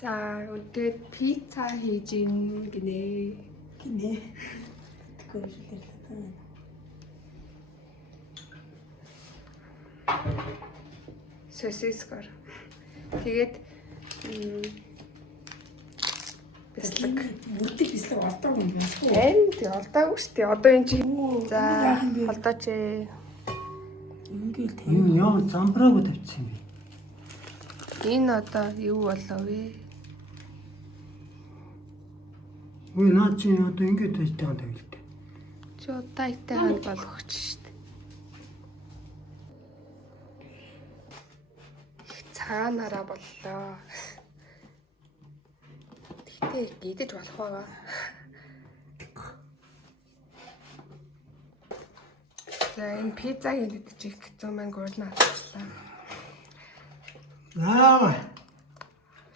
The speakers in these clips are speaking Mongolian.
За өнөөдөр пицца хийж гинэ. Тэгэхгүй шүү дээ. Сосискор. Тэгээд бислэг. Үрдэл бислэг олдог юм байна шүү. Харин тий олдоогүй шүү дээ. Одоо энэ чи за олдооч ээ. Ингээл тийм. Энэ яа замбрааг тавьчихсан юм бэ? Энэ одоо юу болов вэ? Үй наа чи одоо ингэж тавьчихсан тавилт. Чи удаа итэй ханд болгох ч шүү дээ. Цаанаараа боллоо. Тэгтээ идэж болох байгаа. За энэ пиццагийн идэж гэсэн маань гурлаа авчлаа. Аа.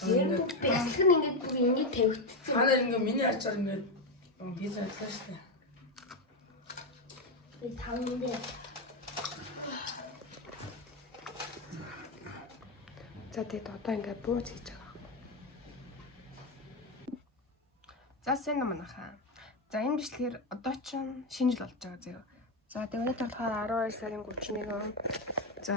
Бэлэг нь ингээд бүр энийг тавьчихсан. Ханаа ингээ миний ачаар ингээ пицца ажиллаа шүү дээ. Би тавнаа. За тэгээд одоо ингээд бууз хийж байгаа. За сайн манайхаа. За энэ бичлэгээр одоо ч шинэ жил болж байгаа зөө. За тэгээд өнөөдөр болохоор 12 сарын 31 он. За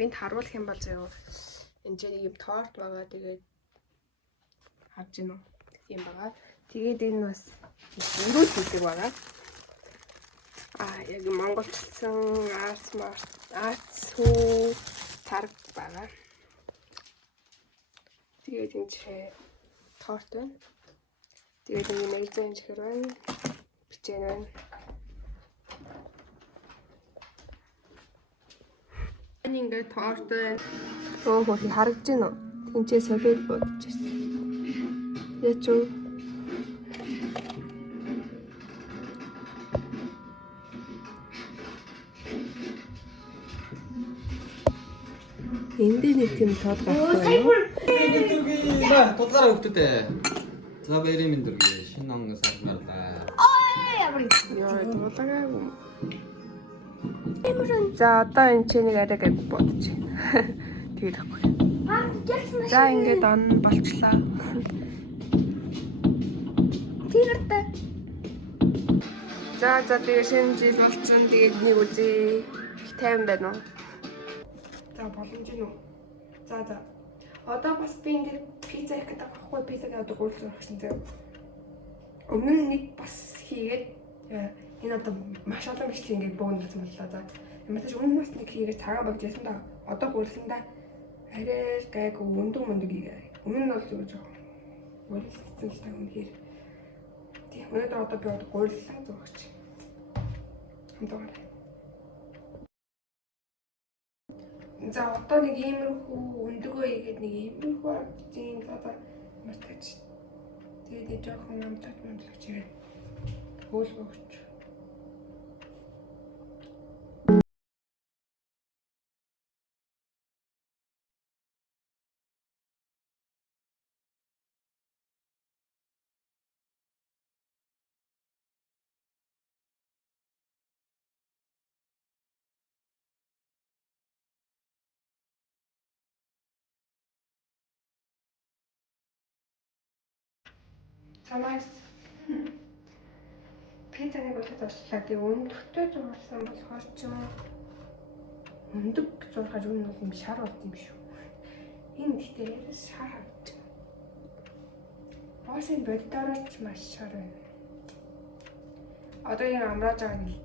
энд харуулах юм бол зөө. Энд чинь нэг юм торт байгаа. Тэгээд харж гинөө юм байгаа. Тэгээд энэ бас өрөөл хийдэг байгаа. Яг монголчилсан арц хүү тарг байгаа. Тэгээд энэ чихээ торт байна. Тэгээд энэ мэгзэн чихэр байна. Бичэн байна. Энэ ингээд торт байна. Хөөе харагдаж байна уу? Тинчээ солиод бодож байна. Яч уу? Энд нэг тийм тод гарахгүй юу? Мэдэргээ тулгаараа өгдөдөө. За баярын мэдэргээ шинэ он саргарлаа. Яа, тулгаараа. За одоо энэ ч нэг арай гэж бодож байна. Тэгээд ахгүй. За ингээд он болчлаа. Тэгэртэй. За тэгээ шинэ жил болсон. Тэгээд нэг үзье. Их тайван байна уу? За боломж нь үү? За. Одоо бас би ингээд пицца хийх гэдэг байхгүй пиццаг одоо гуйлах гэсэн зэ. Өмнө нь нэг бас хийгээд энэ одоо маш олон бичлэг ингээд бөөнөрсөн боллоо. За ямар ч өмнө нас нэг хийгээд цагаан болж байсан да. Одоо гуйлсандаа арай гайг өндөг хийгээ. Өмнө нь бол зүгээр жоохон гуйлсан л та үнэхээр. Тийм өнөөдөр одоо би гуйллаа зурагч. Хамтдаа. За одоо нэг иймэрхүү өндөгөө игээд нэг иймэрхүү аргажийн за мартаж. Тэгээд жоохон намтад мандлагч ирээ. Хөөлгөөч. Самаас пиццаны болоод боллоо. Тэгээ өндөгтэй зурсан болохоор ч юм өндөг зурхаж үнэ юм шар болт юм шүү. Энэ гэхдээ ярээс шар хавд. Боосын боддорооч маш шар байна. Одоо энэ амрааж байгаа нэг.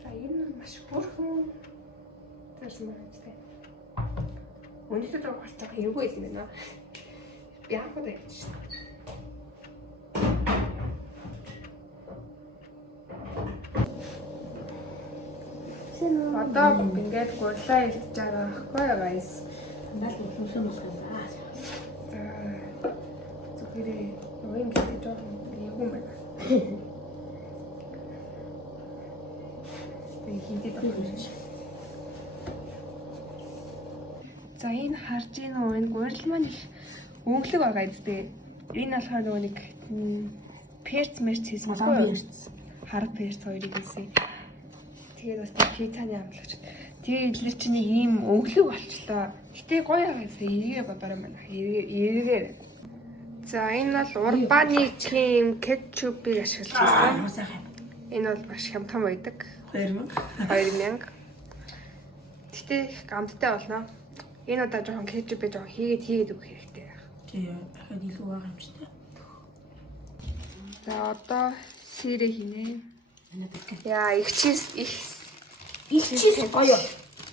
За энэ маш хөрхөн тэрсэн байна. Өндөг зурхаж байгаа эвгүй юм байна. Яг л гэж шүү. Одоо ингээд гурлаа илтж байгаа байхгүй юу guys? Надад хөшөө мөсгөлаа. Зүгээрээ юм гэж жоохон юм байна. Тэгээ хийдэг байна. За энэ харж ийн үү энэ гурил маань их өнгөлөг байгаа гэдэг. Энэ болохоор нөгөө нэг перц мерц хийсэн байхгүй юу? Хар перц хоёрыг хийсэн. Тэгээд бас пиццаны амлагч. Тэгээ илэр чинь нэг ийм өглөг болчлоо. Гэтэ гоё байгаас эргээ бодороо байна. Эргээ. За энэ бол урбаны чим кетчупыг ашиглаж байсан. Сайхан. Энэ бол маш хямдхан байдаг. 2000. 2000. Гэтэ их гамдтай болно. Энэ удаа жоохон кетчупыг жоохон хийгээд өгөх хэрэгтэй байх. Тий, дахиад илүү байгаа юм чи та. За одоо сирэ хийнэ. Манай бэлтгэл. Яа, их чиз гоё.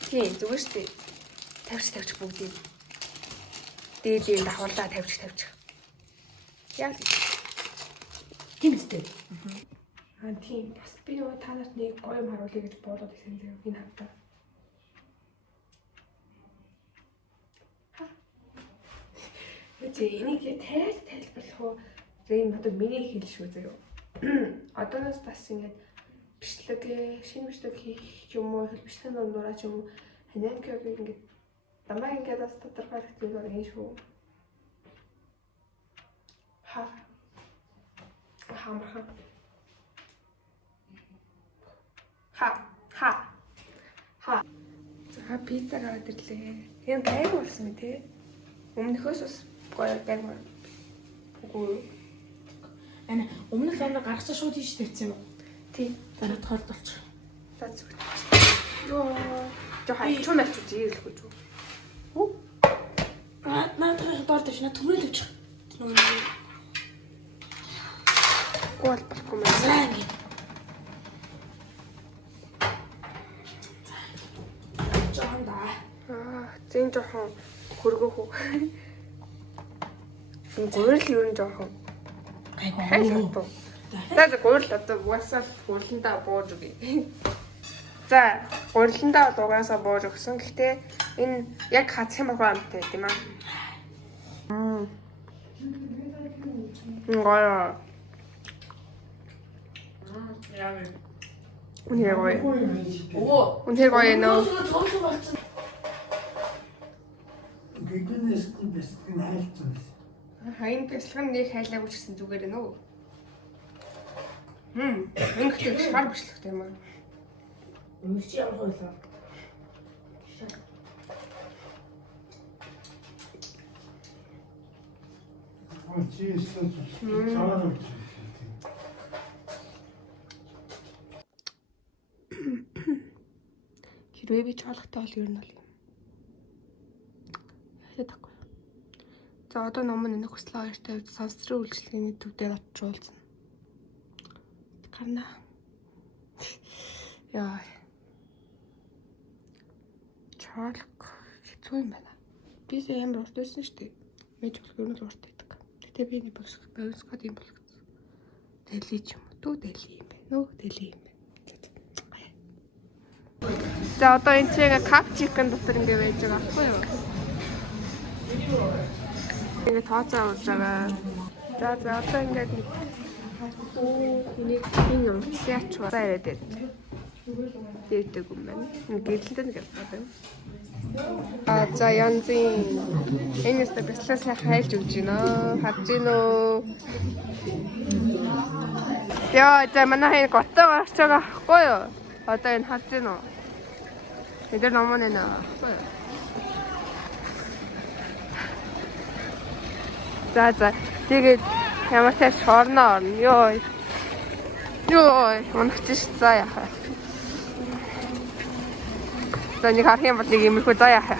Тийм, зүгээр шүү дээ. Тавьчих бүгдийг. Дээдийн давхарлаа тавьчих. Яа. Тийм үстэй. Тийм. Бас би нөгөө та нарт нэг гоё юм харуулъя гэж бодоод байсан зэрэг энэ хавтаа. Энийг тайлбарлах уу? Энэ одоо миний хэл шүү заяа. Одооноос бас ингээд шинэ бичлэг хийх юм уу, бичлэгийн дундууraa ч юм уу, ханамкийг ингээд дамаг ингээд бас тодорхойлох зүйл энэ шүү. За пицца гараад ирлээ. Энэ гайг болсон мэт те. Өмнөхөөс бас гоё гайг мар. Үгүй. Ана өмнөх лоноо гаргацаа шууд хийж тавьсан юм. Тий. Дараа тоолд болчих. За зүгээр. Йоо. Жохоо чуу мэлчүү жийлэхгүй ч үү. Хөө. Наадах доор тавьчих. Төмрөө тавьчих. Гол болохгүй мэн. Жохон да. Зэн жоохон хөргөөх үү. Энэ гурил юу н жоохон. Айгуу. За гурил одоо угаасаа гуриландаа бууж өгье. За гуриландаа бол угаасаа бууж өгсөн. Гэхдээ энэ яг хацх юм байгаа амтай тийм аа. Гоё. Үнээр гоё. Үнээр гоё нөө. Гэгэнэс бэстэн хайлтсан. Хайн бяцлах нэг хайлаагүй ч гэсэн зүгээр нөө. Ингэхдээ шар бичлэгтэй юм аа. Өмчи ямар хойлоо. Хэрвээ би чоолохтой бол ер нь бол юм. Яадаг вэ? За одоо номон энэ хүслээ хоёр тавьж сансрын үйлчлэгээний төв дээр очуулсан. Карна. Яа. Чоолох хэцүү юм байна. Би амар урт байсан шүү дээ. Мэж болох юм л урт байдаг. Гэтэ би нэг босгоод юм болгосон. Дали ч юм уу? Дүү дали юм байна. Нөө дали юм байна. За одоо энэ чинь кап чикен дотор ингэ байж байгаа байхгүй юу? Ингэ тооцоо болж байгаа. За одоо ингээд энийг юм сяч бараад дээдэг юм байна. Гэрэлтэй нэг байна. За янзын энэс та бяцлаа сайхан хайлж өгч байна. Харж гин үү? Яа, за манай хин готоо гарч байгаа байхгүй юу? Одоо энэ харж гин үү? Эдгээр номон энэ байхгүй юу? За тэгээд ямар ч шорно орно. Йоо, унагч ш за яах вэ? За нэг харах юм бол нэг иймэрхүү за яах вэ?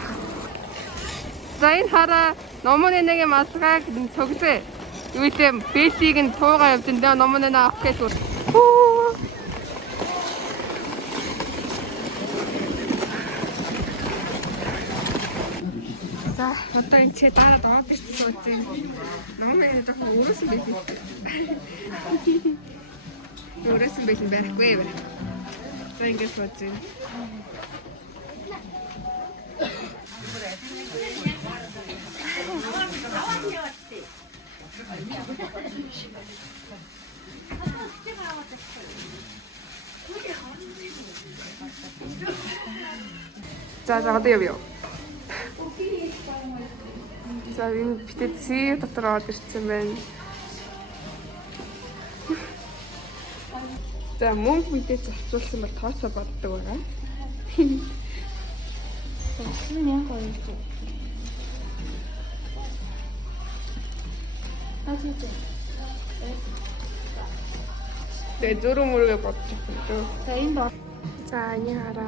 За энэ хараа номон энэгийн масгааг цогцөө. Юу вэ? Бэсийг нь туугаа явж энэ номон энэ авах гэж үү? За одоо энэ чи дараа доод ирсэн үгүй. Номон энэ жоохон өөрөөсөн байх юм. Өөрөөсөн байх юм байхгүй юу? За ингэж бодож байна. За одоо явъя. За энэ битээ дотор орж ирсэн байна. За мөнгө мэдээ зарцуулсан бол тооцоо боддог байгаа. 없으면 걸리죠. 아 진짜. 내 줄을 모르겠거든. 자 인도. 자, 아니하라.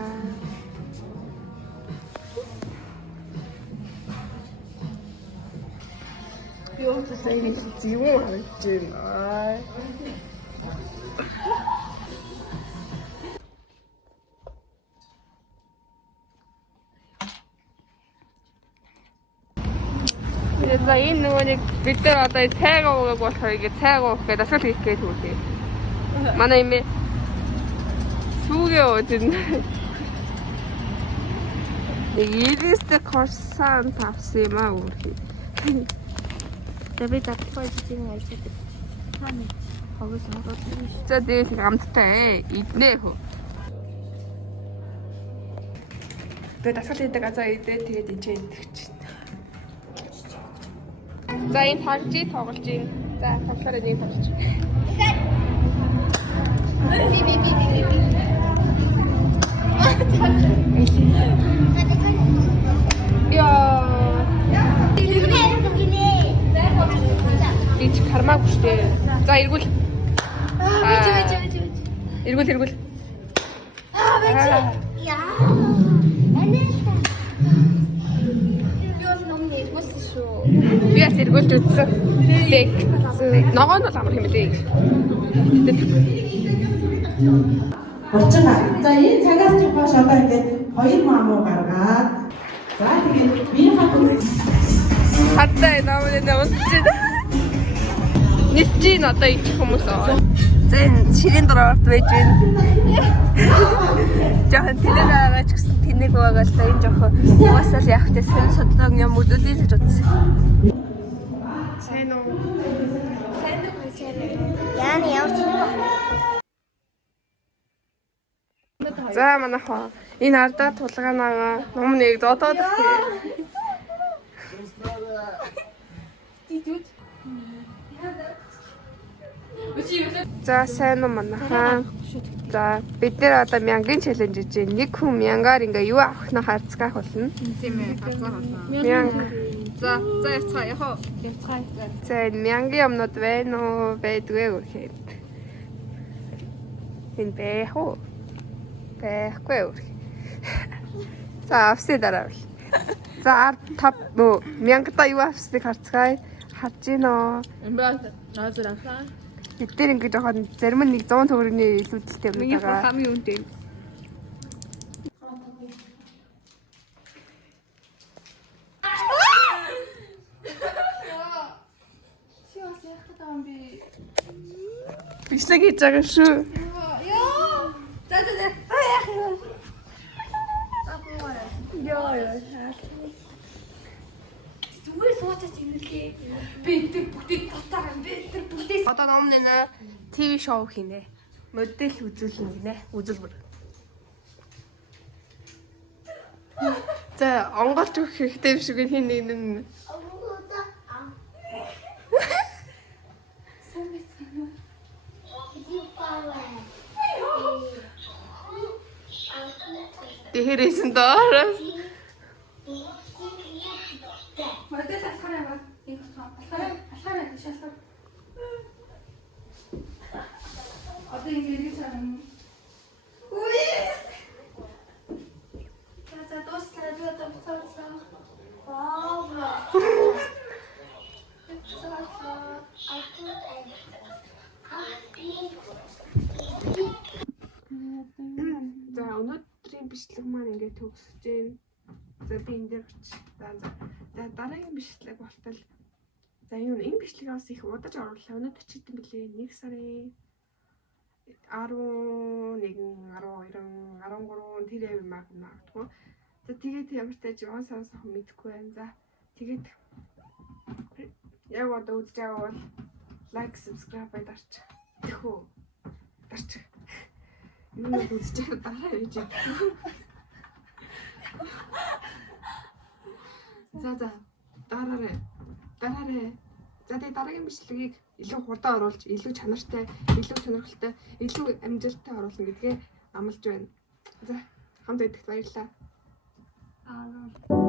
Đây xíu mà chìm ơi. За энэ нөгөөний бид нар одоо цайгаа уугааг болохоор ингэ цайгаа уух гэдэг асуулт хийх гээд үлээ. Манай имээ сүүгээ ууж ирнэ. Нэг 90-тэй корсан тавсан юм аа үрхий. Давид аппой чинь ажилладаг. Таны хогос ороод ирсэн. За тэгээд амттай иднэ хөө. Тэгээд асуулт хийдэг азаа идээ тэгээд энэ чинь идэх чинь. За энэ тоглож тоглож юм. За тоглохоор нэг болж. Яа. Ич кармаагүй штэ. За эргүүл. Эргүүл. Яа. Анеста. Юу ном нэгсэн шүү. Би бас эргүүлж үзсэн. Тэг. Ногоон бол амар хэмэлээ. Орчин ба. За энэ цагаас ч хойш одоо ингээд 2 маамуу гаргаад за тэгээд би хатуу Хаттай намын нэмсэн. Нисчин одоо их хүмүүс аа. За энэ ширийн дорогт байж байна. Жохон тэлэг аваач гэсэн тэнэг байгаа л да энэ жохон уусаал явах те сэн судлаг юм үүдүүдийн л утсан. Сайн уу? Яаны явж За манайхаа энэ ардаа тулгаанаа ном нэг додоод За сайн уу манайхаа. За бид нэр одоо мянгийн челленж хийж байна. Нэг хүн мянгаар ингээ юу авах нь харцгаах болно. Тийм ээ, харцгаах болно. Мянга. За яцгаа яхаа. Яцгаа. За энэ мянгийн юмнууд байна уу? Байдгүй үрхээ. Энэ бэ хоо. Байхгүй үрхээ. За авсны дараа. За 5 мөө мянгата юу авсныг харцгаая. Харж гинөө. Эмбэ наазрахаа. Бид тэр ингэ жоохон зарим нь 100 төгрөгийн илүүдэлтэй юм байгаа. Миний хамгийн үнэтэй. Бичлэг хийж байгаа шүү. Йоо. За. Яах юм. Йоо. Зүгээр суучих юмлээ. Би тэр бүгдийг тутаа би тэр бүгдийг одоо ном нэ ТV шоу хийнэ. Модель үзүүлнэ гинэ. Үзүүлбэр. За онгорч өгөх хэрэгтэй юм шиг хин нэг нь. Тэрэсэн дээрээс модель асгараа юм асгараа шалгав. Одоо ингэ ирсэн. Үгүй. За дуусна дуусна. Вау. За өнөөдрийн бичлэг маань ингээд төгсөж байна. За би энэ дээр очих. За дараагийн бичлэг болтол за энэ бичлэгийг бас их удаж оруулаа. Өнөөдөр ч гэдэм билээ 1 сарын 11, 12, 13 тэр яв магадгүй. За тэгээд ямар ч таж яваа сонсох мэдэхгүй байна. За тэгээд яг одоо үзэж байгаа бол лайк, subscribe дарч. Тэхүү. Дарч. Юу нэг үзэж байгаа дараа байж байна. За дараарай. За тэгээд дараагийн бичлэгийг илүү хурдан оруулж, илүү чанартай, илүү сонирхолтой, илүү амжилттай оруулна гэдгээ амлаж байна. За хамт байдагт баярлалаа. Аа.